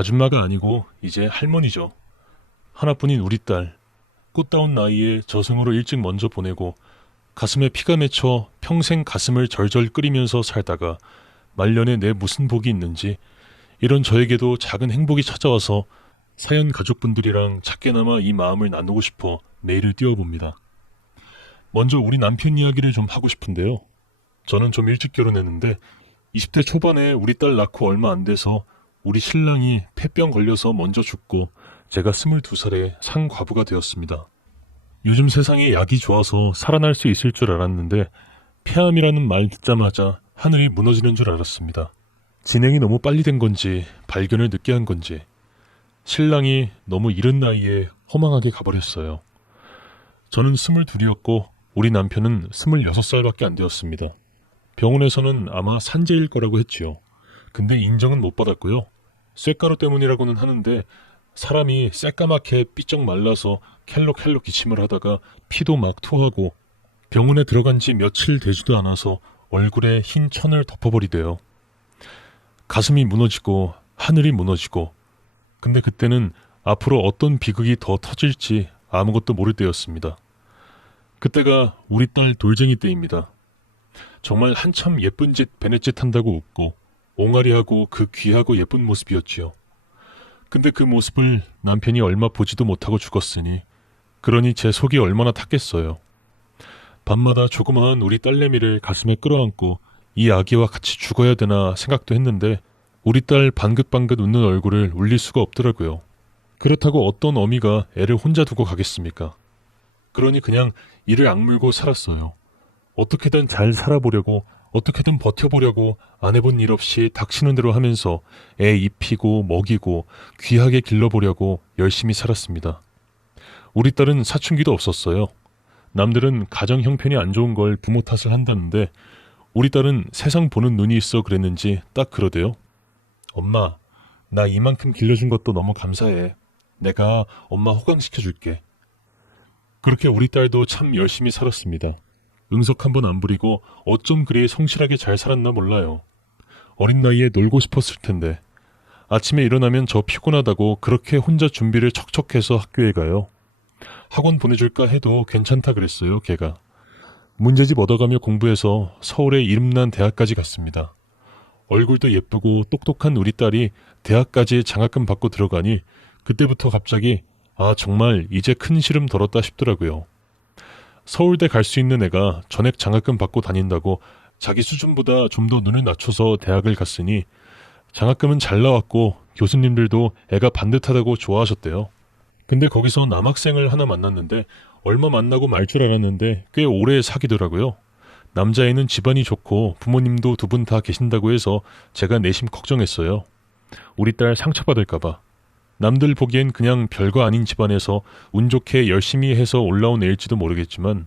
아줌마가 아니고 이제 할머니죠. 하나뿐인 우리 딸. 꽃다운 나이에 저승으로 일찍 먼저 보내고 가슴에 피가 맺혀 평생 가슴을 절절 끓이면서 살다가 말년에 내 무슨 복이 있는지 이런 저에게도 작은 행복이 찾아와서 사연 가족분들이랑 작게나마 이 마음을 나누고 싶어 메일을 띄워봅니다. 먼저 우리 남편 이야기를 좀 하고 싶은데요. 저는 좀 일찍 결혼했는데 20대 초반에 우리 딸 낳고 얼마 안 돼서 우리 신랑이 폐병 걸려서 먼저 죽고 제가 22살에 상과부가 되었습니다. 요즘 세상에 약이 좋아서 살아날 수 있을 줄 알았는데 폐암이라는 말 듣자마자 하늘이 무너지는 줄 알았습니다. 진행이 너무 빨리 된 건지 발견을 늦게 한 건지 신랑이 너무 이른 나이에 허망하게 가버렸어요. 저는 22이었고 우리 남편은 26살밖에 안 되었습니다. 병원에서는 아마 산재일 거라고 했지요. 근데 인정은 못 받았고요. 쇳가루 때문이라고는 하는데 사람이 새까맣게 삐쩍 말라서 켈록켈록 기침을 하다가 피도 막 토하고 병원에 들어간 지 며칠 되지도 않아서 얼굴에 흰 천을 덮어버리대요. 가슴이 무너지고 하늘이 무너지고 근데 그때는 앞으로 어떤 비극이 더 터질지 아무것도 모를 때였습니다. 그때가 우리 딸 돌쟁이 때입니다. 정말 한참 예쁜 짓 베넷짓 한다고 웃고 옹알이하고 그 귀하고 예쁜 모습이었지요. 근데 그 모습을 남편이 얼마 보지도 못하고 죽었으니 그러니 제 속이 얼마나 탔겠어요. 밤마다 조그마한 우리 딸내미를 가슴에 끌어안고 이 아기와 같이 죽어야 되나 생각도 했는데 우리 딸 방긋방긋 웃는 얼굴을 울릴 수가 없더라고요. 그렇다고 어떤 어미가 애를 혼자 두고 가겠습니까? 그러니 그냥 이를 악물고 살았어요. 어떻게든 잘 살아보려고 어떻게든 버텨보려고 안 해본 일 없이 닥치는 대로 하면서 애 입히고 먹이고 귀하게 길러보려고 열심히 살았습니다. 우리 딸은 사춘기도 없었어요. 남들은 가정 형편이 안 좋은 걸 부모 탓을 한다는데 우리 딸은 세상 보는 눈이 있어 그랬는지 딱 그러대요. 엄마, 나 이만큼 길러준 것도 너무 감사해. 내가 엄마 호강시켜줄게. 그렇게 우리 딸도 참 열심히 살았습니다. 응석 한 번 안 부리고 어쩜 그리 성실하게 잘 살았나 몰라요. 어린 나이에 놀고 싶었을 텐데 아침에 일어나면 저 피곤하다고 그렇게 혼자 준비를 척척해서 학교에 가요. 학원 보내줄까 해도 괜찮다 그랬어요, 걔가. 문제집 얻어가며 공부해서 서울의 이름난 대학까지 갔습니다. 얼굴도 예쁘고 똑똑한 우리 딸이 대학까지 장학금 받고 들어가니 그때부터 갑자기 정말 이제 큰 시름 덜었다 싶더라고요. 서울대 갈 수 있는 애가 전액 장학금 받고 다닌다고 자기 수준보다 좀 더 눈을 낮춰서 대학을 갔으니 장학금은 잘 나왔고 교수님들도 애가 반듯하다고 좋아하셨대요. 근데 거기서 남학생을 하나 만났는데 얼마 만나고 말 줄 알았는데 꽤 오래 사귀더라고요. 남자애는 집안이 좋고 부모님도 두 분 다 계신다고 해서 제가 내심 걱정했어요. 우리 딸 상처받을까봐. 남들 보기엔 그냥 별거 아닌 집안에서 운 좋게 열심히 해서 올라온 애일지도 모르겠지만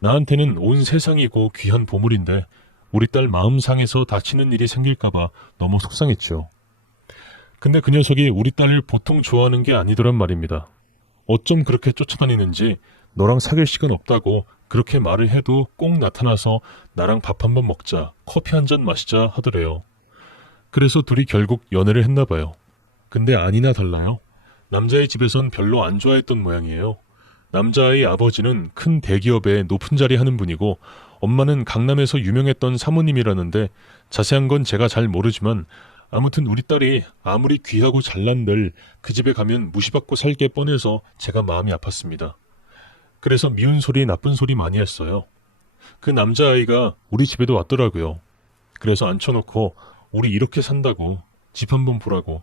나한테는 온 세상이고 귀한 보물인데 우리 딸 마음 상해서 다치는 일이 생길까봐 너무 속상했죠. 근데 그 녀석이 우리 딸을 보통 좋아하는 게 아니더란 말입니다. 어쩜 그렇게 쫓아다니는지 너랑 사귈 시간 없다고 그렇게 말을 해도 꼭 나타나서 나랑 밥 한번 먹자, 커피 한 잔 마시자 하더래요. 그래서 둘이 결국 연애를 했나 봐요. 근데 아니나 달라요. 남자의 집에선 별로 안 좋아했던 모양이에요. 남자아이 아버지는 큰 대기업에 높은 자리 하는 분이고 엄마는 강남에서 유명했던 사모님이라는데 자세한 건 제가 잘 모르지만 아무튼 우리 딸이 아무리 귀하고 잘난들 그 집에 가면 무시받고 살게 뻔해서 제가 마음이 아팠습니다. 그래서 미운 소리 나쁜 소리 많이 했어요. 그 남자아이가 우리 집에도 왔더라고요. 그래서 앉혀놓고 우리 이렇게 산다고 집 한번 보라고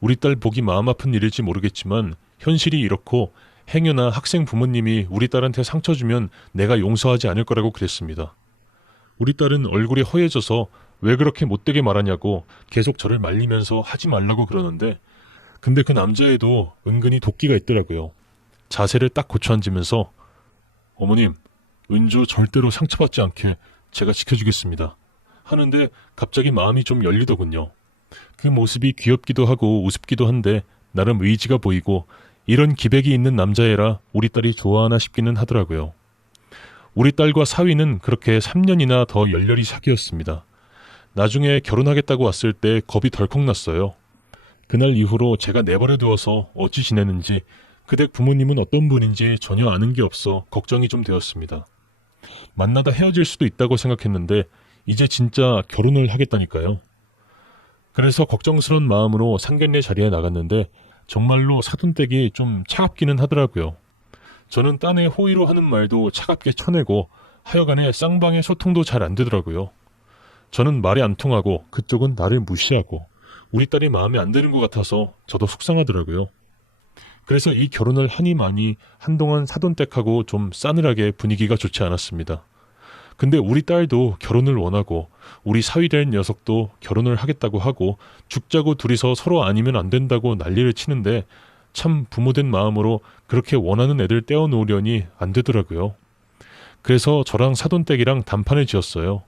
우리 딸 보기 마음 아픈 일일지 모르겠지만 현실이 이렇고 행여나 학생 부모님이 우리 딸한테 상처 주면 내가 용서하지 않을 거라고 그랬습니다. 우리 딸은 얼굴이 허해져서 왜 그렇게 못되게 말하냐고 계속 저를 말리면서 하지 말라고 그러는데 근데 그 남자애도 은근히 도끼가 있더라고요. 자세를 딱 고쳐 앉으면서 어머님, 은주 절대로 상처받지 않게 제가 지켜주겠습니다. 하는데 갑자기 마음이 좀 열리더군요. 그 모습이 귀엽기도 하고 우습기도 한데 나름 의지가 보이고 이런 기백이 있는 남자애라 우리 딸이 좋아하나 싶기는 하더라고요. 우리 딸과 사위는 그렇게 3년이나 더 열렬히 사귀었습니다. 나중에 결혼하겠다고 왔을 때 겁이 덜컥 났어요. 그날 이후로 제가 내버려 두어서 어찌 지내는지 그 댁 부모님은 어떤 분인지 전혀 아는 게 없어 걱정이 좀 되었습니다. 만나다 헤어질 수도 있다고 생각했는데 이제 진짜 결혼을 하겠다니까요. 그래서 걱정스러운 마음으로 상견례 자리에 나갔는데 정말로 사돈댁이 좀 차갑기는 하더라고요. 저는 딴에 호의로 하는 말도 차갑게 쳐내고 하여간에 쌍방의 소통도 잘 안 되더라고요. 저는 말이 안 통하고 그쪽은 나를 무시하고 우리 딸이 마음에 안 드는 것 같아서 저도 속상하더라고요. 그래서 이 결혼을 하니 많이 한동안 사돈댁하고 좀 싸늘하게 분위기가 좋지 않았습니다. 근데 우리 딸도 결혼을 원하고 우리 사위될 녀석도 결혼을 하겠다고 하고 죽자고 둘이서 서로 아니면 안 된다고 난리를 치는데 참 부모된 마음으로 그렇게 원하는 애들 떼어놓으려니 안 되더라고요. 그래서 저랑 사돈댁이랑 단판을 지었어요.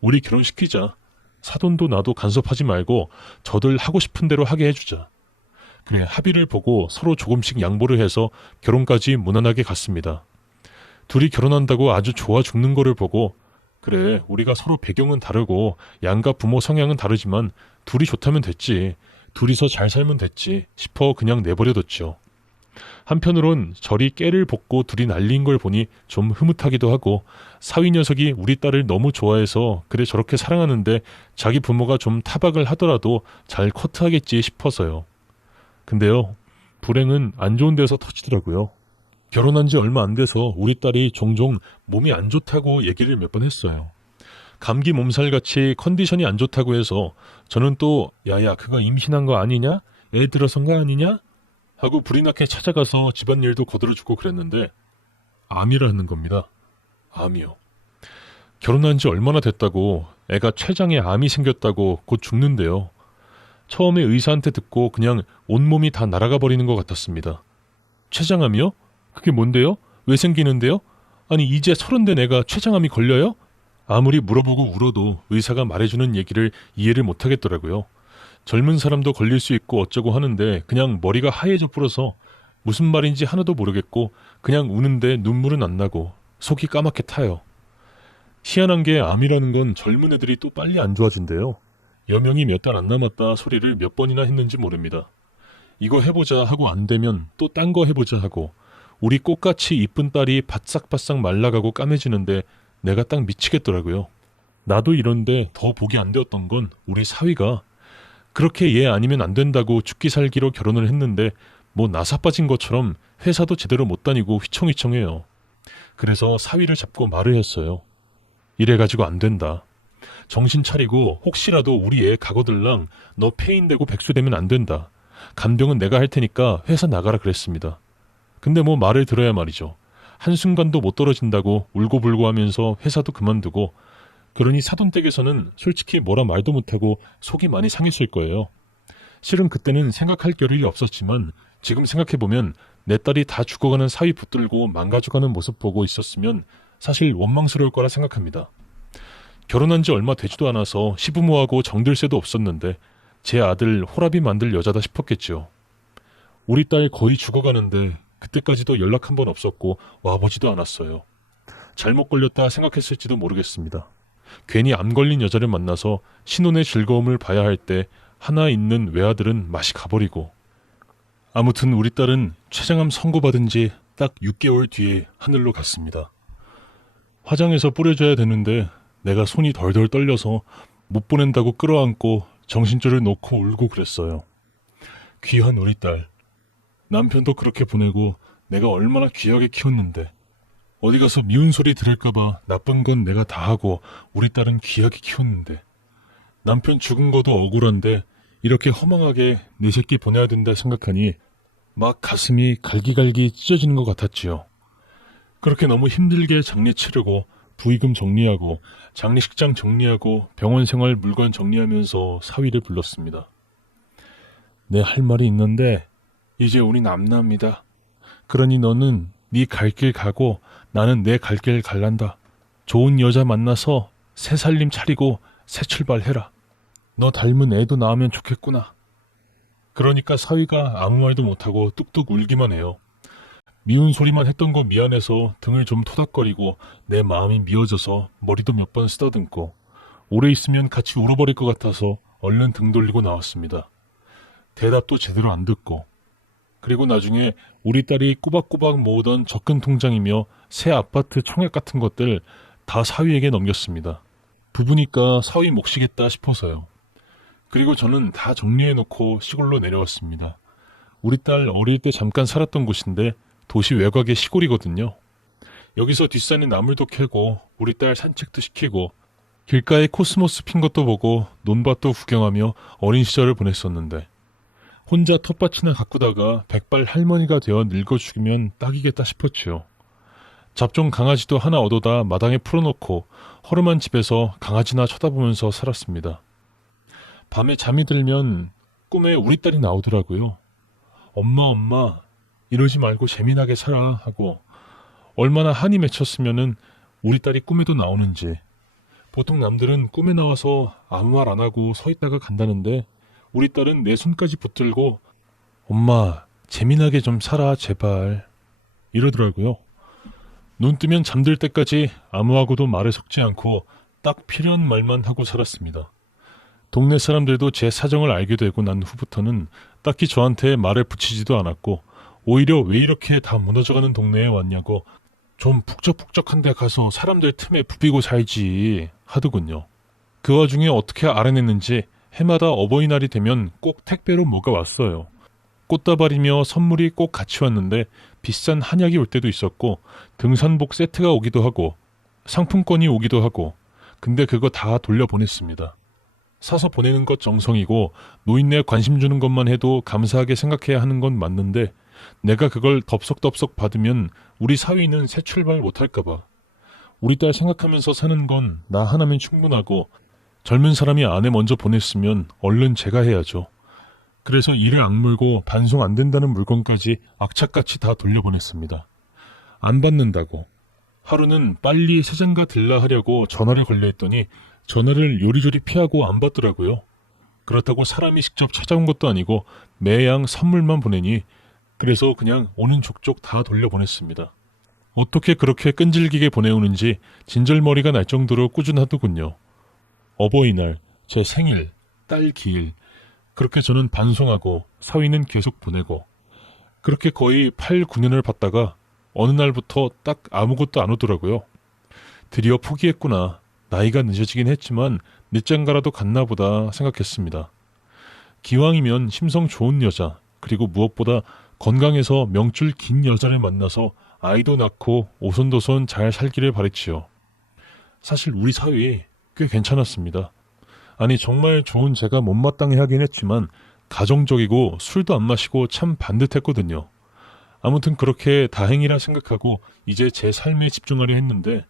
우리 결혼시키자. 사돈도 나도 간섭하지 말고 저들 하고 싶은 대로 하게 해주자. 그래, 합의를 보고 서로 조금씩 양보를 해서 결혼까지 무난하게 갔습니다. 둘이 결혼한다고 아주 좋아 죽는 거를 보고 그래, 우리가 서로 배경은 다르고 양가 부모 성향은 다르지만 둘이 좋다면 됐지. 둘이서 잘 살면 됐지 싶어 그냥 내버려뒀죠. 한편으론 저리 깨를 볶고 둘이 난리인 걸 보니 좀 흐뭇하기도 하고 사위 녀석이 우리 딸을 너무 좋아해서 그래 저렇게 사랑하는데 자기 부모가 좀 타박을 하더라도 잘 커트하겠지 싶어서요. 근데요, 불행은 안 좋은 데서 터지더라고요. 결혼한 지 얼마 안 돼서 우리 딸이 종종 몸이 안 좋다고 얘기를 몇 번 했어요. 감기 몸살같이 컨디션이 안 좋다고 해서 저는 또 야야 그거 임신한 거 아니냐? 애 들어선 거 아니냐? 하고 불이 나게 찾아가서 집안일도 거들어주고 그랬는데 암이라는 겁니다. 암이요. 결혼한 지 얼마나 됐다고 애가 췌장에 암이 생겼다고 곧 죽는데요. 처음에 의사한테 듣고 그냥 온몸이 다 날아가 버리는 것 같았습니다. 췌장암이요? 그게 뭔데요? 왜 생기는데요? 아니 이제 30 된 애가 췌장암이 걸려요? 아무리 물어보고 울어도 의사가 말해주는 얘기를 이해를 못하겠더라고요. 젊은 사람도 걸릴 수 있고 어쩌고 하는데 그냥 머리가 하얘져 불어서 무슨 말인지 하나도 모르겠고 그냥 우는데 눈물은 안 나고 속이 까맣게 타요. 희한한 게 암이라는 건 젊은 애들이 또 빨리 안 좋아진대요. 여명이 몇 달 안 남았다 소리를 몇 번이나 했는지 모릅니다. 이거 해보자 하고 안 되면 또 딴 거 해보자 하고 우리 꽃같이 이쁜 딸이 바싹바싹 말라가고 까매지는데 내가 딱 미치겠더라고요. 나도 이런데 더 복이 안 되었던 건 우리 사위가 그렇게 얘 아니면 안 된다고 죽기 살기로 결혼을 했는데 뭐 나사 빠진 것처럼 회사도 제대로 못 다니고 휘청휘청해요. 그래서 사위를 잡고 말을 했어요. 이래가지고 안 된다. 정신 차리고 혹시라도 우리 애 가거들랑 너 폐인되고 백수되면 안 된다. 간병은 내가 할 테니까 회사 나가라 그랬습니다. 근데 뭐 말을 들어야 말이죠. 한순간도 못 떨어진다고 울고불고 하면서 회사도 그만두고 그러니 사돈댁에서는 솔직히 뭐라 말도 못하고 속이 많이 상했을 거예요. 실은 그때는 생각할 겨를이 없었지만 지금 생각해보면 내 딸이 다 죽어가는 사위 붙들고 망가져가는 모습 보고 있었으면 사실 원망스러울 거라 생각합니다. 결혼한 지 얼마 되지도 않아서 시부모하고 정들새도 없었는데 제 아들 호랍이 만들 여자다 싶었겠죠. 우리 딸 거의 죽어가는데 그때까지도 연락 한 번 없었고 와보지도 않았어요. 잘못 걸렸다 생각했을지도 모르겠습니다. 괜히 암 걸린 여자를 만나서 신혼의 즐거움을 봐야 할 때 하나 있는 외아들은 맛이 가버리고 아무튼 우리 딸은 췌장암 선고받은 지 딱 6개월 뒤에 하늘로 갔습니다. 화장해서 뿌려줘야 되는데 내가 손이 덜덜 떨려서 못 보낸다고 끌어안고 정신줄을 놓고 울고 그랬어요. 귀한 우리 딸. 남편도 그렇게 보내고 내가 얼마나 귀하게 키웠는데 어디 가서 미운 소리 들을까봐 나쁜 건 내가 다 하고 우리 딸은 귀하게 키웠는데 남편 죽은 것도 억울한데 이렇게 허망하게 내 새끼 보내야 된다 생각하니 막 가슴이 갈기갈기 찢어지는 것 같았지요. 그렇게 너무 힘들게 장례 치르고 부의금 정리하고 장례식장 정리하고 병원 생활 물건 정리하면서 사위를 불렀습니다. 내 할 말이 있는데 이제 우린 암납니다. 그러니 너는 네 갈 길 가고 나는 내 갈 길 갈란다. 좋은 여자 만나서 새 살림 차리고 새 출발해라. 너 닮은 애도 낳으면 좋겠구나. 그러니까 사위가 아무 말도 못하고 뚝뚝 울기만 해요. 미운 소리만 했던 거 미안해서 등을 좀 토닥거리고 내 마음이 미어져서 머리도 몇 번 쓰다듬고 오래 있으면 같이 울어버릴 것 같아서 얼른 등 돌리고 나왔습니다. 대답도 제대로 안 듣고, 그리고 나중에 우리 딸이 꼬박꼬박 모으던 적금 통장이며 새 아파트 청약 같은 것들 다 사위에게 넘겼습니다. 부부니까 사위 몫이겠다 싶어서요. 그리고 저는 다 정리해놓고 시골로 내려왔습니다. 우리 딸 어릴 때 잠깐 살았던 곳인데 도시 외곽의 시골이거든요. 여기서 뒷산에 나물도 캐고 우리 딸 산책도 시키고 길가에 코스모스 핀 것도 보고 논밭도 구경하며 어린 시절을 보냈었는데 혼자 텃밭이나 가꾸다가 백발 할머니가 되어 늙어 죽으면 딱이겠다 싶었지요. 잡종 강아지도 하나 얻어다 마당에 풀어놓고 허름한 집에서 강아지나 쳐다보면서 살았습니다. 밤에 잠이 들면 꿈에 우리 딸이 나오더라고요. 엄마, 이러지 말고 재미나게 살아 하고 얼마나 한이 맺혔으면은 우리 딸이 꿈에도 나오는지. 보통 남들은 꿈에 나와서 아무 말 안 하고 서 있다가 간다는데 우리 딸은 내 손까지 붙들고 엄마, 재미나게 좀 살아 제발 이러더라고요. 눈 뜨면 잠들 때까지 아무하고도 말을 섞지 않고 딱 필요한 말만 하고 살았습니다. 동네 사람들도 제 사정을 알게 되고 난 후부터는 딱히 저한테 말을 붙이지도 않았고 오히려 왜 이렇게 다 무너져가는 동네에 왔냐고 좀 북적북적한 데 가서 사람들 틈에 부비고 살지 하더군요. 그 와중에 어떻게 알아냈는지 해마다 어버이날이 되면 꼭 택배로 뭐가 왔어요. 꽃다발이며 선물이 꼭 같이 왔는데 비싼 한약이 올 때도 있었고 등산복 세트가 오기도 하고 상품권이 오기도 하고 근데 그거 다 돌려보냈습니다. 사서 보내는 것 정성이고 노인네 관심 주는 것만 해도 감사하게 생각해야 하는 건 맞는데 내가 그걸 덥석덥석 받으면 우리 사위는 새 출발 못할까봐. 우리 딸 생각하면서 사는 건 나 하나면 충분하고 젊은 사람이 아내 먼저 보냈으면 얼른 제가 해야죠. 그래서 이를 악물고 반송 안 된다는 물건까지 악착같이 다 돌려보냈습니다. 안 받는다고. 하루는 빨리 세장가 들라 하려고 전화를 걸려 했더니 전화를 요리조리 피하고 안 받더라고요. 그렇다고 사람이 직접 찾아온 것도 아니고 매양 선물만 보내니 그래서 그냥 오는 족족 다 돌려보냈습니다. 어떻게 그렇게 끈질기게 보내오는지 진절머리가 날 정도로 꾸준하더군요. 어버이날, 제 생일, 딸 기일 그렇게 저는 반송하고 사위는 계속 보내고 그렇게 거의 8, 9년을 받다가 어느 날부터 딱 아무것도 안 오더라고요. 드디어 포기했구나. 나이가 늦어지긴 했지만 늦장가라도 갔나 보다 생각했습니다. 기왕이면 심성 좋은 여자 그리고 무엇보다 건강해서 명줄 긴 여자를 만나서 아이도 낳고 오손도손 잘 살기를 바랬지요. 사실 우리 사위 꽤 괜찮았습니다. 아니 정말 좋은 제가 못마땅해 하긴 했지만 가정적이고 술도 안 마시고 참 반듯했거든요. 아무튼 그렇게 다행이라 생각하고 이제 제 삶에 집중하려 했는데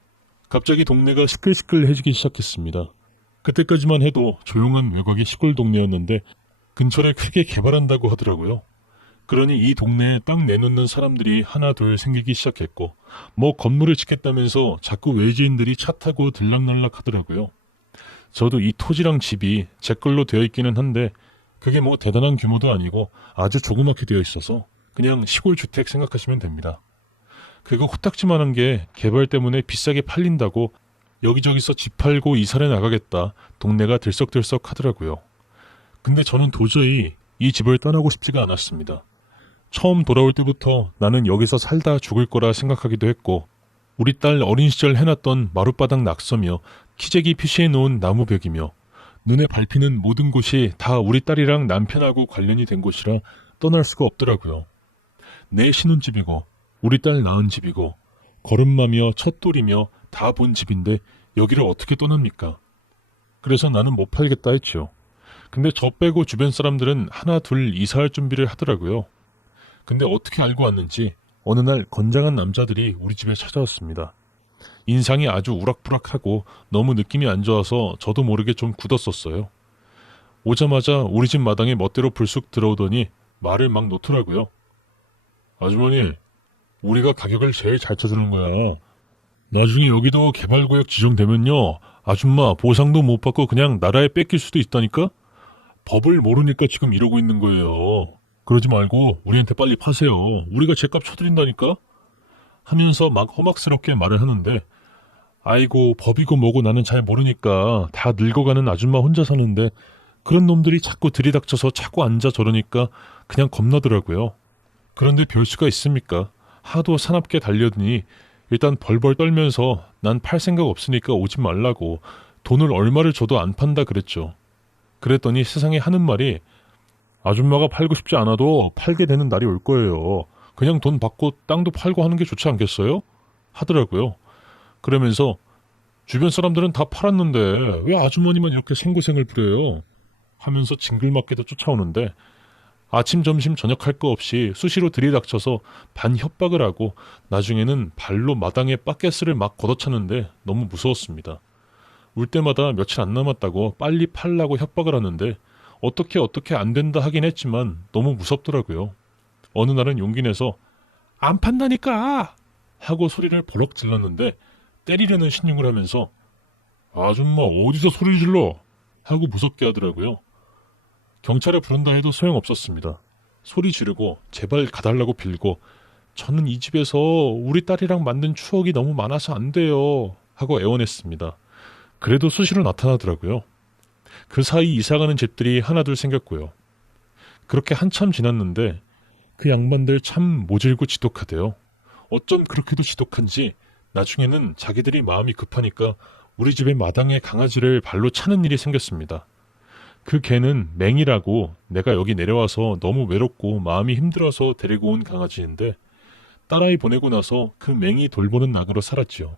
갑자기 동네가 시끌시끌해지기 시작했습니다. 그때까지만 해도 조용한 외곽의 시골 동네였는데 근처를 크게 개발한다고 하더라고요. 그러니 이 동네에 땅 내놓는 사람들이 하나 둘 생기기 시작했고 뭐 건물을 짓겠다면서 자꾸 외지인들이 차 타고 들락날락 하더라고요. 저도 이 토지랑 집이 제 걸로 되어 있기는 한데 그게 뭐 대단한 규모도 아니고 아주 조그맣게 되어 있어서 그냥 시골 주택 생각하시면 됩니다. 그거 코딱지만한 게 개발 때문에 비싸게 팔린다고 여기저기서 집 팔고 이사를 나가겠다 동네가 들썩들썩 하더라고요. 근데 저는 도저히 이 집을 떠나고 싶지가 않았습니다. 처음 돌아올 때부터 나는 여기서 살다 죽을 거라 생각하기도 했고 우리 딸 어린 시절 해놨던 마룻바닥 낙서며 키재기 표시해 놓은 나무벽이며 눈에 밟히는 모든 곳이 다 우리 딸이랑 남편하고 관련이 된 곳이라 떠날 수가 없더라고요. 내 신혼집이고 우리 딸 낳은 집이고 걸음마며 첫돌이며 다 본 집인데 여기를 어떻게 떠납니까? 그래서 나는 못 팔겠다 했죠. 근데 저 빼고 주변 사람들은 하나 둘 이사할 준비를 하더라고요. 근데 어떻게 알고 왔는지 어느 날 건장한 남자들이 우리 집에 찾아왔습니다. 인상이 아주 우락부락하고 너무 느낌이 안 좋아서 저도 모르게 좀 굳었었어요. 오자마자 우리 집 마당에 멋대로 불쑥 들어오더니 말을 막 놓더라고요. 아주머니, 우리가 가격을 제일 잘 쳐주는 거야. 나중에 여기도 개발구역 지정되면요. 아줌마 보상도 못 받고 그냥 나라에 뺏길 수도 있다니까? 법을 모르니까 지금 이러고 있는 거예요. 그러지 말고 우리한테 빨리 파세요. 우리가 제값 쳐드린다니까? 하면서 막 험악스럽게 말을 하는데 아이고 법이고 뭐고 나는 잘 모르니까 다 늙어가는 아줌마 혼자 사는데 그런 놈들이 자꾸 들이닥쳐서 차고 앉아 저러니까 그냥 겁나더라고요. 그런데 별 수가 있습니까? 하도 사납게 달려드니 일단 벌벌 떨면서 난 팔 생각 없으니까 오지 말라고 돈을 얼마를 줘도 안 판다 그랬죠. 그랬더니 세상에 하는 말이 아줌마가 팔고 싶지 않아도 팔게 되는 날이 올 거예요. 그냥 돈 받고 땅도 팔고 하는 게 좋지 않겠어요? 하더라고요. 그러면서 주변 사람들은 다 팔았는데 왜 아주머니만 이렇게 생고생을 부려요? 하면서 징글맞게도 쫓아오는데 아침, 점심, 저녁 할 거 없이 수시로 들이닥쳐서 반 협박을 하고 나중에는 발로 마당에 바켓을 막 걷어차는데 너무 무서웠습니다. 울 때마다 며칠 안 남았다고 빨리 팔라고 협박을 하는데 어떻게 안 된다 하긴 했지만 너무 무섭더라고요. 어느 날은 용기 내서 안 판다니까 하고 소리를 버럭 질렀는데 때리려는 신용을 하면서 아줌마 어디서 소리 질러 하고 무섭게 하더라고요. 경찰에 부른다 해도 소용없었습니다. 소리 지르고 제발 가달라고 빌고 저는 이 집에서 우리 딸이랑 만든 추억이 너무 많아서 안 돼요 하고 애원했습니다. 그래도 수시로 나타나더라고요. 그 사이 이사가는 집들이 하나둘 생겼고요. 그렇게 한참 지났는데 그 양반들 참 모질고 지독하대요. 어쩜 그렇게도 지독한지 나중에는 자기들이 마음이 급하니까 우리 집의 마당에 강아지를 발로 차는 일이 생겼습니다. 그 개는 맹이라고 내가 여기 내려와서 너무 외롭고 마음이 힘들어서 데리고 온 강아지인데 딸아이 보내고 나서 그 맹이 돌보는 낙으로 살았지요.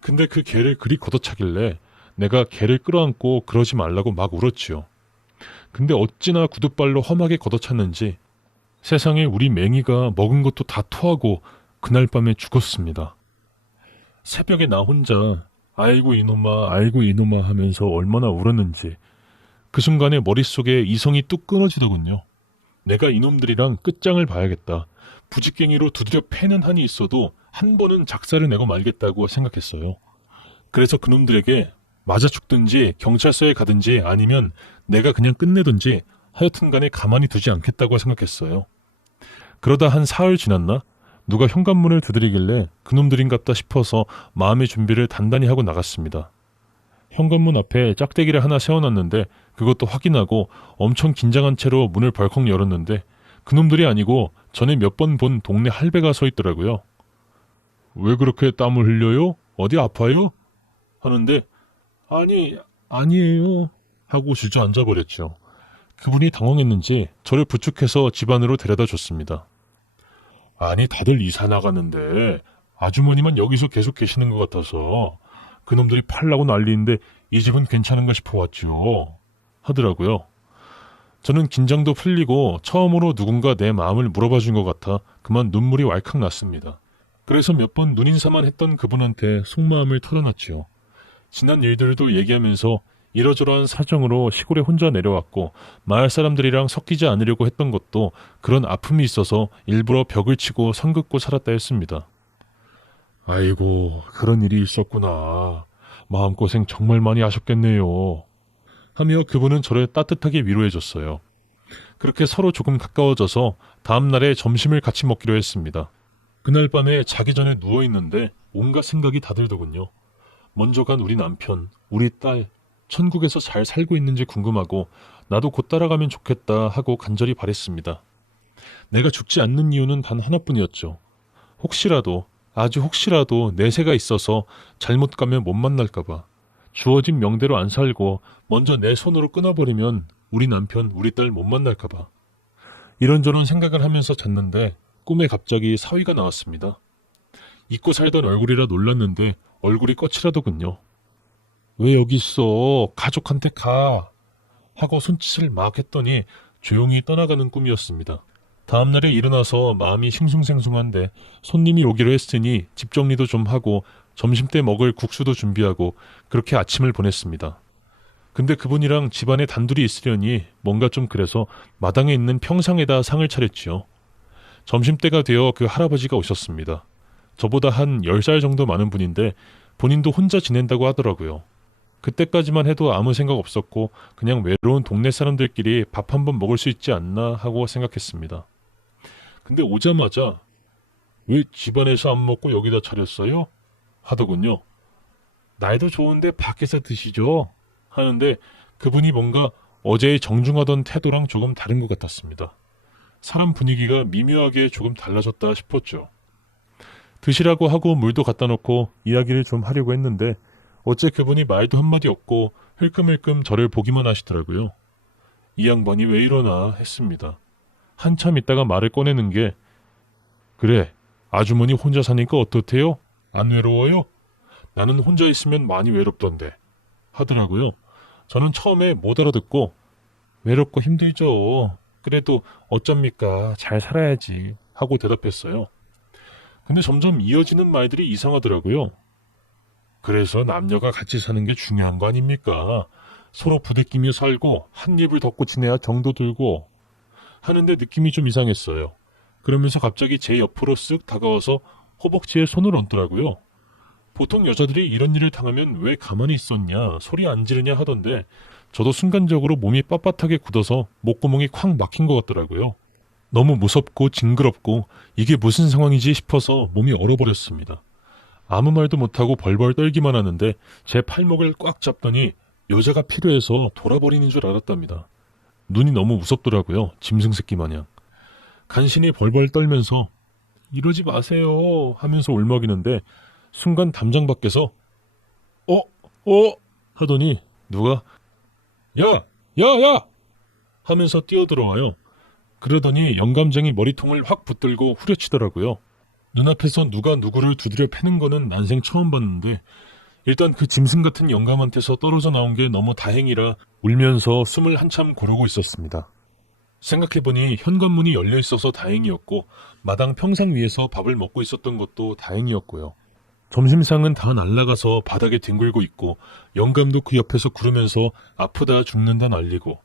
근데 그 개를 그리 걷어차길래 내가 개를 끌어안고 그러지 말라고 막 울었지요. 근데 어찌나 구둣발로 험하게 걷어찼는지 세상에 우리 맹이가 먹은 것도 다 토하고 그날 밤에 죽었습니다. 새벽에 나 혼자 아이고 이놈아 하면서 얼마나 울었는지 그 순간에 머릿속에 이성이 뚝 끊어지더군요. 내가 이놈들이랑 끝장을 봐야겠다. 부직갱이로 두드려 패는 한이 있어도 한 번은 작사를 내고 말겠다고 생각했어요. 그래서 그놈들에게 맞아 죽든지 경찰서에 가든지 아니면 내가 그냥 끝내든지 하여튼 간에 가만히 두지 않겠다고 생각했어요. 그러다 한 사흘 지났나? 누가 현관문을 두드리길래 그놈들인갑다 싶어서 마음의 준비를 단단히 하고 나갔습니다. 현관문 앞에 짝대기를 하나 세워놨는데 그것도 확인하고 엄청 긴장한 채로 문을 벌컥 열었는데 그놈들이 아니고 전에 몇 번 본 동네 할배가 서 있더라고요. 왜 그렇게 땀을 흘려요? 어디 아파요? 하는데 아니에요 하고 주저앉아 버렸죠. 그분이 당황했는지 저를 부축해서 집 안으로 데려다 줬습니다. 아니 다들 이사 나가는데 아주머니만 여기서 계속 계시는 것 같아서 그놈들이 팔라고 난리인데 이 집은 괜찮은가 싶어 왔죠 하더라고요. 저는 긴장도 풀리고 처음으로 누군가 내 마음을 물어봐 준 것 같아 그만 눈물이 왈칵 났습니다. 그래서 몇 번 눈인사만 했던 그분한테 속마음을 털어놨지요. 지난 일들도 얘기하면서 이러저러한 사정으로 시골에 혼자 내려왔고 마을 사람들이랑 섞이지 않으려고 했던 것도 그런 아픔이 있어서 일부러 벽을 치고 선 긋고 살았다 했습니다. 아이고 그런 일이 있었구나. 마음고생 정말 많이 하셨겠네요. 하며 그분은 저를 따뜻하게 위로해줬어요. 그렇게 서로 조금 가까워져서 다음날에 점심을 같이 먹기로 했습니다. 그날 밤에 자기 전에 누워있는데 온갖 생각이 다 들더군요. 먼저 간 우리 남편, 우리 딸, 천국에서 잘 살고 있는지 궁금하고 나도 곧 따라가면 좋겠다 하고 간절히 바랬습니다. 내가 죽지 않는 이유는 단 하나뿐이었죠. 혹시라도 아주 혹시라도 내세가 있어서 잘못 가면 못 만날까봐 주어진 명대로 안 살고 먼저 내 손으로 끊어버리면 우리 남편, 우리 딸 못 만날까봐 이런저런 생각을 하면서 잤는데 꿈에 갑자기 사위가 나왔습니다. 잊고 살던 얼굴이라 놀랐는데 얼굴이 거칠하더군요. 왜 여기 있어? 가족한테 가! 하고 손짓을 막 했더니 조용히 떠나가는 꿈이었습니다. 다음날에 일어나서 마음이 싱숭생숭한데 손님이 오기로 했으니 집 정리도 좀 하고 점심때 먹을 국수도 준비하고 그렇게 아침을 보냈습니다. 근데 그분이랑 집안에 단둘이 있으려니 뭔가 좀 그래서 마당에 있는 평상에다 상을 차렸지요. 점심때가 되어 그 할아버지가 오셨습니다. 저보다 한 10살 정도 많은 분인데 본인도 혼자 지낸다고 하더라고요. 그때까지만 해도 아무 생각 없었고 그냥 외로운 동네 사람들끼리 밥 한번 먹을 수 있지 않나 하고 생각했습니다. 근데 오자마자 왜 집안에서 안 먹고 여기다 차렸어요? 하더군요. 날도 좋은데 밖에서 드시죠? 하는데 그분이 뭔가 어제의 정중하던 태도랑 조금 다른 것 같았습니다. 사람 분위기가 미묘하게 조금 달라졌다 싶었죠. 드시라고 하고 물도 갖다 놓고 이야기를 좀 하려고 했는데 어째 그분이 말도 한마디 없고 흘끔흘끔 저를 보기만 하시더라고요. 이 양반이 왜 이러나 했습니다. 한참 있다가 말을 꺼내는 게 그래, 아주머니 혼자 사니까 어떻대요? 안 외로워요? 나는 혼자 있으면 많이 외롭던데 하더라고요. 저는 처음에 못 알아듣고 외롭고 힘들죠. 그래도 어쩝니까? 잘 살아야지 하고 대답했어요. 근데 점점 이어지는 말들이 이상하더라고요. 그래서 남녀가 같이 사는 게 중요한 거 아닙니까? 서로 부대끼며 살고 한 입을 덮고 지내야 정도 들고 하는데 느낌이 좀 이상했어요. 그러면서 갑자기 제 옆으로 쓱 다가와서 허벅지에 손을 얹더라고요. 보통 여자들이 이런 일을 당하면 왜 가만히 있었냐, 소리 안 지르냐 하던데 저도 순간적으로 몸이 빳빳하게 굳어서 목구멍이 콱 막힌 것 같더라고요. 너무 무섭고 징그럽고 이게 무슨 상황이지 싶어서 몸이 얼어버렸습니다. 아무 말도 못하고 벌벌 떨기만 하는데 제 팔목을 꽉 잡더니 여자가 필요해서 돌아버리는 줄 알았답니다. 눈이 너무 무섭더라고요. 짐승 새끼 마냥. 간신히 벌벌 떨면서 이러지 마세요 하면서 울먹이는데 순간 담장 밖에서 하더니 누가 야! 야! 야! 하면서 뛰어들어와요. 그러더니 영감쟁이 머리통을 확 붙들고 후려치더라고요. 눈앞에서 누가 누구를 두드려 패는 거는 난생 처음 봤는데 일단 그 짐승 같은 영감한테서 떨어져 나온 게 너무 다행이라 울면서 숨을 한참 고르고 있었습니다. 생각해보니 현관문이 열려 있어서 다행이었고 마당 평상 위에서 밥을 먹고 있었던 것도 다행이었고요. 점심상은 다 날아가서 바닥에 뒹굴고 있고 영감도 그 옆에서 구르면서 아프다 죽는다 난리고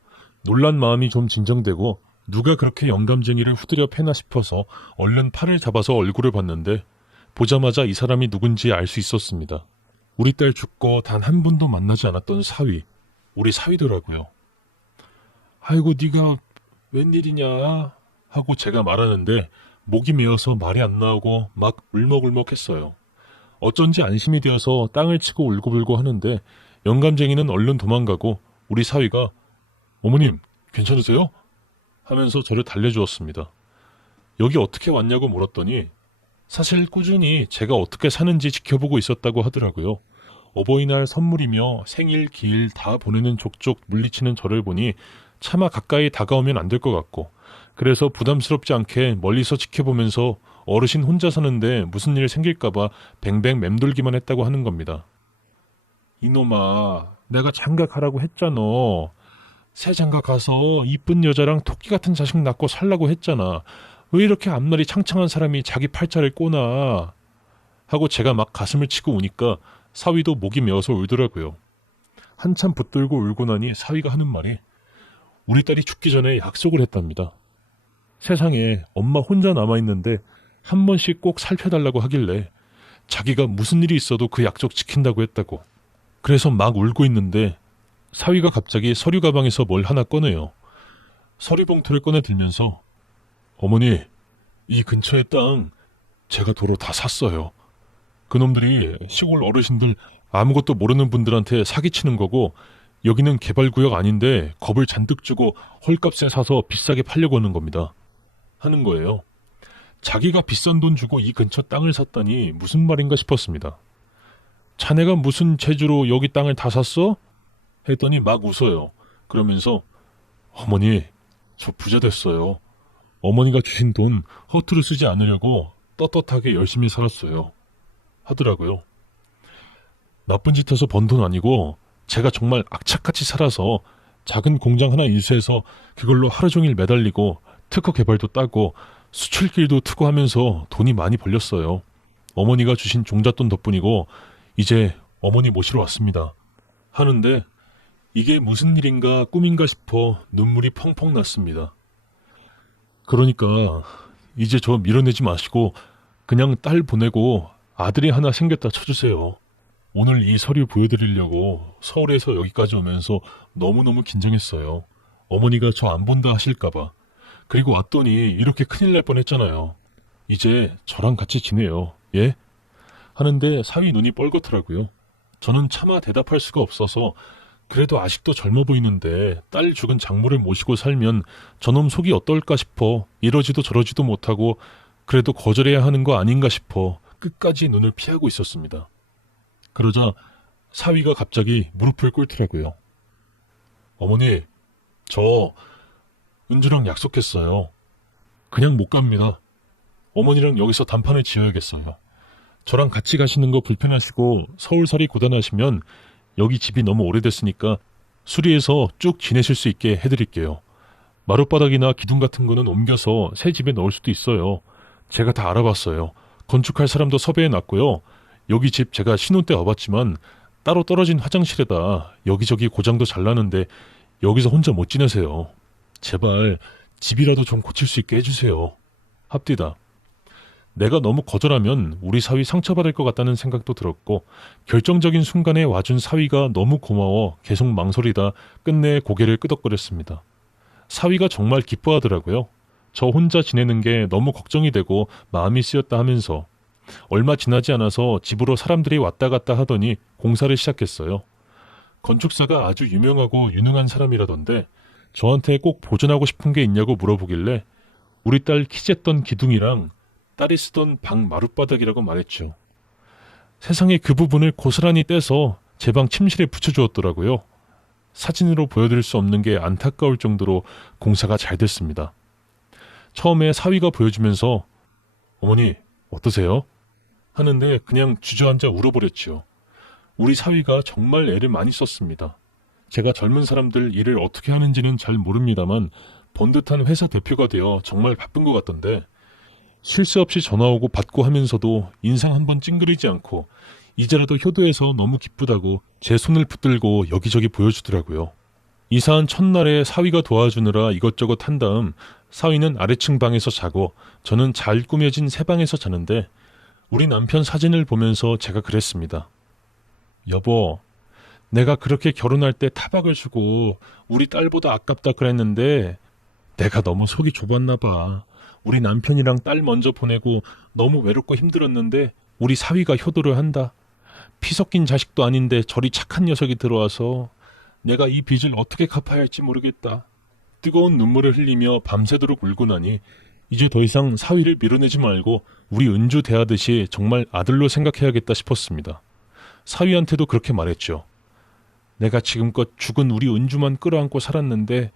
놀란 마음이 좀 진정되고 누가 그렇게 영감쟁이를 후드려 패나 싶어서 얼른 팔을 잡아서 얼굴을 봤는데 보자마자 이 사람이 누군지 알 수 있었습니다. 우리 딸 죽고 단 한 번도 만나지 않았던 사위, 우리 사위더라고요. 아이고 네가 웬일이냐 하고 제가 말하는데 목이 메어서 말이 안 나오고 막 울먹울먹했어요. 어쩐지 안심이 되어서 땅을 치고 울고불고 하는데 영감쟁이는 얼른 도망가고 우리 사위가 어머님 괜찮으세요? 하면서 저를 달래주었습니다. 여기 어떻게 왔냐고 물었더니 사실 꾸준히 제가 어떻게 사는지 지켜보고 있었다고 하더라고요. 어버이날 선물이며 생일, 기일 다 보내는 족족 물리치는 저를 보니 차마 가까이 다가오면 안 될 것 같고 그래서 부담스럽지 않게 멀리서 지켜보면서 어르신 혼자 사는데 무슨 일 생길까봐 뱅뱅 맴돌기만 했다고 하는 겁니다. 이놈아, 내가 장가 가라고 했잖아. 새 장가 가서 이쁜 여자랑 토끼 같은 자식 낳고 살라고 했잖아. 왜 이렇게 앞날이 창창한 사람이 자기 팔자를 꼬나? 하고 제가 막 가슴을 치고 우니까 사위도 목이 메어서 울더라고요. 한참 붙들고 울고 나니 사위가 하는 말이 우리 딸이 죽기 전에 약속을 했답니다. 세상에 엄마 혼자 남아있는데 한 번씩 꼭 살펴달라고 하길래 자기가 무슨 일이 있어도 그 약속 지킨다고 했다고. 그래서 막 울고 있는데 사위가 갑자기 서류 가방에서 뭘 하나 꺼내요. 서류 봉투를 꺼내 들면서 어머니, 이 근처의 땅 제가 도로 다 샀어요. 그놈들이 시골 어르신들 아무것도 모르는 분들한테 사기치는 거고 여기는 개발구역 아닌데 겁을 잔뜩 주고 헐값에 사서 비싸게 팔려고 하는 겁니다. 하는 거예요. 자기가 비싼 돈 주고 이 근처 땅을 샀다니 무슨 말인가 싶었습니다. 자네가 무슨 재주로 여기 땅을 다 샀어? 했더니 막 웃어요. 그러면서 어머니, 저 부자 됐어요. 어머니가 주신 돈 허투루 쓰지 않으려고 떳떳하게 열심히 살았어요. 하더라고요. 나쁜 짓 해서 번 돈 아니고 제가 정말 악착같이 살아서 작은 공장 하나 인수해서 그걸로 하루 종일 매달리고 특허 개발도 따고 수출길도 투고하면서 돈이 많이 벌렸어요. 어머니가 주신 종잣돈 덕분이고 이제 어머니 모시러 왔습니다. 하는데 이게 무슨 일인가 꿈인가 싶어 눈물이 펑펑 났습니다. 그러니까 이제 저 밀어내지 마시고 그냥 딸 보내고 아들이 하나 생겼다 쳐주세요. 오늘 이 서류 보여드리려고 서울에서 여기까지 오면서 너무너무 긴장했어요. 어머니가 저 안 본다 하실까봐. 그리고 왔더니 이렇게 큰일 날 뻔했잖아요. 이제 저랑 같이 지내요. 예? 하는데 사위 눈이 뻘겋더라고요. 저는 차마 대답할 수가 없어서 그래도 아직도 젊어 보이는데 딸 죽은 장모를 모시고 살면 저놈 속이 어떨까 싶어 이러지도 저러지도 못하고 그래도 거절해야 하는 거 아닌가 싶어 끝까지 눈을 피하고 있었습니다. 그러자 사위가 갑자기 무릎을 꿇더라고요. 어머니, 저 은주랑 약속했어요. 그냥 못 갑니다. 어머니랑 여기서 단판을 지어야겠어요. 저랑 같이 가시는 거 불편하시고 서울살이 고단하시면 여기 집이 너무 오래됐으니까 수리해서 쭉 지내실 수 있게 해드릴게요. 마룻바닥이나 기둥 같은 거는 옮겨서 새 집에 넣을 수도 있어요. 제가 다 알아봤어요. 건축할 사람도 섭외해놨고요. 여기 집 제가 신혼 때 와봤지만 따로 떨어진 화장실에다 여기저기 고장도 잘 나는데 여기서 혼자 못 지내세요. 제발 집이라도 좀 고칠 수 있게 해주세요. 합디다. 내가 너무 거절하면 우리 사위 상처받을 것 같다는 생각도 들었고 결정적인 순간에 와준 사위가 너무 고마워 계속 망설이다 끝내 고개를 끄덕거렸습니다. 사위가 정말 기뻐하더라고요. 저 혼자 지내는 게 너무 걱정이 되고 마음이 쓰였다 하면서 얼마 지나지 않아서 집으로 사람들이 왔다 갔다 하더니 공사를 시작했어요. 건축사가 아주 유명하고 유능한 사람이라던데 저한테 꼭 보존하고 싶은 게 있냐고 물어보길래 우리 딸 키재던 기둥이랑 딸이 쓰던 방 마룻바닥이라고 말했죠. 세상에 그 부분을 고스란히 떼서 제 방 침실에 붙여주었더라고요. 사진으로 보여드릴 수 없는 게 안타까울 정도로 공사가 잘 됐습니다. 처음에 사위가 보여주면서 어머니 어떠세요? 하는데 그냥 주저앉아 울어버렸죠. 우리 사위가 정말 애를 많이 썼습니다. 제가 젊은 사람들 일을 어떻게 하는지는 잘 모릅니다만 번듯한 회사 대표가 되어 정말 바쁜 것 같던데 쉴 새 없이 전화 오고 받고 하면서도 인상 한번 찡그리지 않고 이제라도 효도해서 너무 기쁘다고 제 손을 붙들고 여기저기 보여주더라고요. 이사한 첫날에 사위가 도와주느라 이것저것 한 다음 사위는 아래층 방에서 자고 저는 잘 꾸며진 새 방에서 자는데 우리 남편 사진을 보면서 제가 그랬습니다. 여보, 내가 그렇게 결혼할 때 타박을 주고 우리 딸보다 아깝다 그랬는데 내가 너무 속이 좁았나 봐. 우리 남편이랑 딸 먼저 보내고 너무 외롭고 힘들었는데 우리 사위가 효도를 한다. 피 섞인 자식도 아닌데 저리 착한 녀석이 들어와서 내가 이 빚을 어떻게 갚아야 할지 모르겠다. 뜨거운 눈물을 흘리며 밤새도록 울고 나니 이제 더 이상 사위를 밀어내지 말고 우리 은주 대하듯이 정말 아들로 생각해야겠다 싶었습니다. 사위한테도 그렇게 말했죠. 내가 지금껏 죽은 우리 은주만 끌어안고 살았는데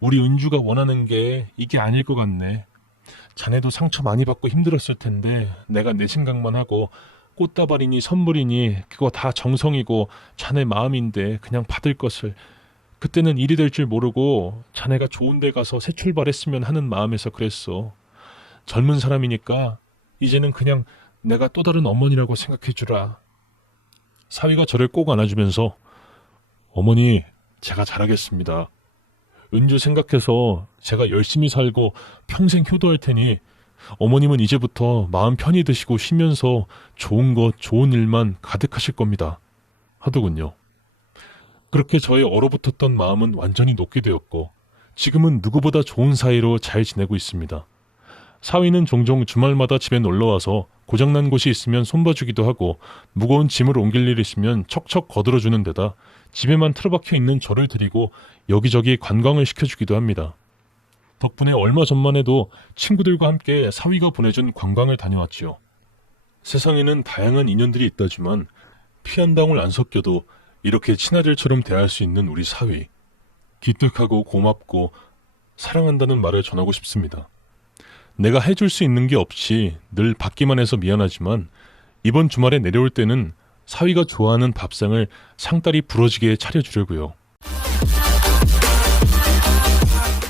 우리 은주가 원하는 게 이게 아닐 것 같네. 자네도 상처 많이 받고 힘들었을 텐데 내가 내 생각만 하고 꽃다발이니 선물이니 그거 다 정성이고 자네 마음인데 그냥 받을 것을 그때는 일이 될 줄 모르고 자네가 좋은 데 가서 새 출발했으면 하는 마음에서 그랬어. 젊은 사람이니까 이제는 그냥 내가 또 다른 어머니라고 생각해 주라. 사위가 저를 꼭 안아주면서 어머니 제가 잘하겠습니다. 은주 생각해서 제가 열심히 살고 평생 효도할 테니 어머님은 이제부터 마음 편히 드시고 쉬면서 좋은 것, 좋은 일만 가득하실 겁니다. 하더군요. 그렇게 저의 얼어붙었던 마음은 완전히 녹게 되었고 지금은 누구보다 좋은 사이로 잘 지내고 있습니다. 사위는 종종 주말마다 집에 놀러와서 고장난 곳이 있으면 손봐주기도 하고 무거운 짐을 옮길 일 있으면 척척 거들어주는 데다 집에만 틀어박혀 있는 저를 데리고 여기저기 관광을 시켜주기도 합니다. 덕분에 얼마 전만 해도 친구들과 함께 사위가 보내준 관광을 다녀왔지요. 세상에는 다양한 인연들이 있다지만 피 한 방울 안 섞여도 이렇게 친아들처럼 대할 수 있는 우리 사위. 기특하고 고맙고 사랑한다는 말을 전하고 싶습니다. 내가 해줄 수 있는 게 없이 늘 받기만 해서 미안하지만 이번 주말에 내려올 때는 사위가 좋아하는 밥상을 상다리 부러지게 차려주려고요.